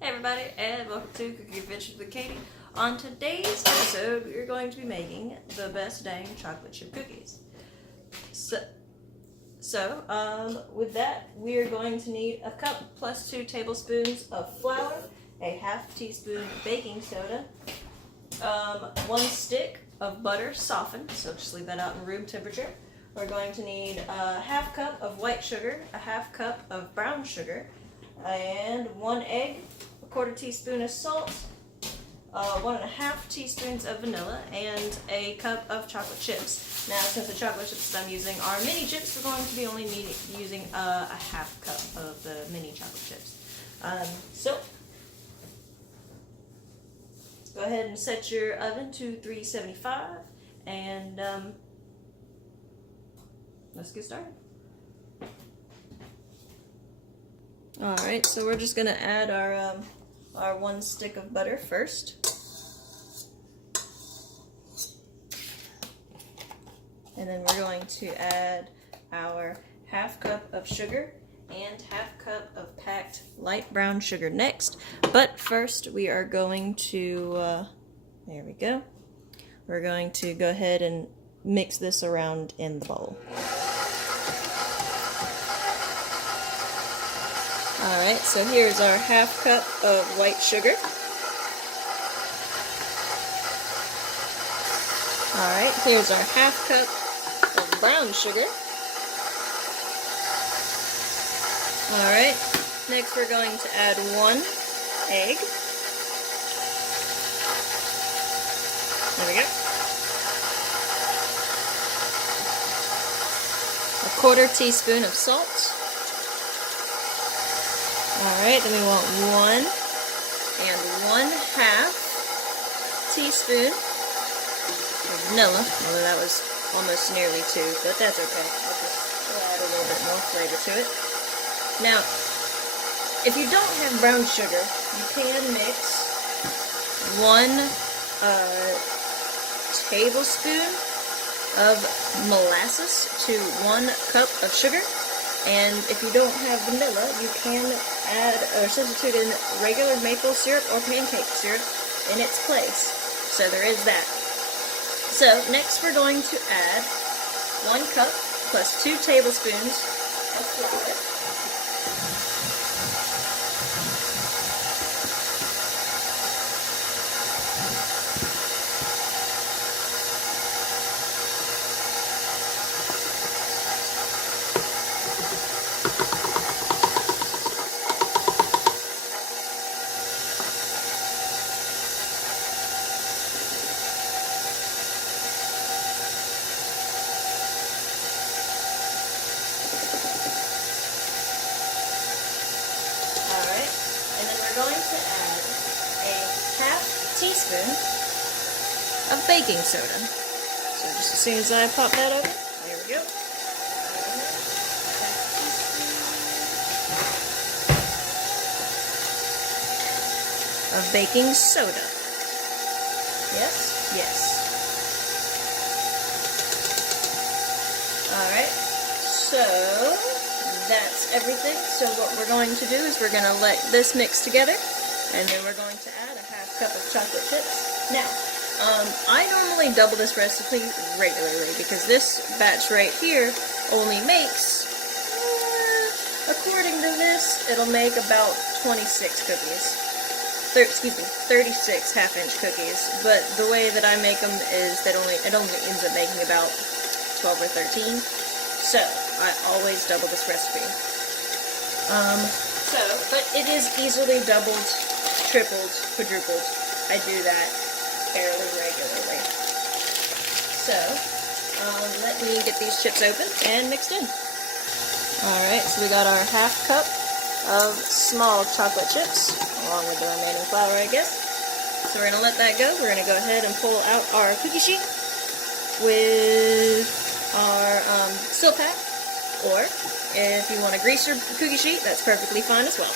Hey everybody, and welcome to Cookie Adventures with Katie. On today's episode, we are going to be making the best dang chocolate chip cookies. With that, we are going to need a cup plus 2 tablespoons of flour, a half teaspoon baking soda, 1 stick of butter softened, so just leave that out in room temperature. We're going to need a half cup of white sugar, a half cup of brown sugar, and 1 egg, a quarter teaspoon of salt, 1.5 teaspoons of vanilla, and a cup of chocolate chips. Now, since the chocolate chips that I'm using are mini chips, we're going to be only using a half cup of the mini chocolate chips. Go ahead and set your oven to 375, and let's get started. Alright, so we're just going to add our 1 stick of butter first. And then we're going to add our half cup of sugar and half cup of packed light brown sugar next. But first we are going to, there we go. We're going to go ahead and mix this around in the bowl. Alright, so here's our half cup of white sugar. Alright, here's our half cup of brown sugar. Alright, next we're going to add 1 egg. There we go. A quarter teaspoon of salt. Alright, then we want 1 and 1/2 teaspoon of vanilla, although that was almost nearly 2, but that's okay. We'll add a little bit more flavor to it. Now, if you don't have brown sugar, you can mix 1 tablespoon of molasses to 1 cup of sugar. And if you don't have vanilla, you can add or substitute in regular maple syrup or pancake syrup in its place. So there is that. So next we're going to add 1 cup plus 2 tablespoons of flour. Going to add a half teaspoon of baking soda. So just as soon as I pop that open, there we go. Of baking soda. Yes? Yes. Alright, so that's everything. So what we're going to do is we're going to let this mix together, and then we're going to add a half cup of chocolate chips. Now, I normally double this recipe regularly because this batch right here only makes, according to this, it'll make about 26 cookies. 36 half-inch cookies. But the way that I make them is that it only ends up making about 12 or 13. So I always double this recipe. But it is easily doubled, tripled, quadrupled. I do that fairly regularly. So, let me get these chips open and mixed in. Alright, so we got our half cup of small chocolate chips, along with the remaining flour, I guess. So we're going to let that go. We're going to go ahead and pull out our cookie sheet with our Sil Pack. Or, if you want to grease your cookie sheet, that's perfectly fine as well.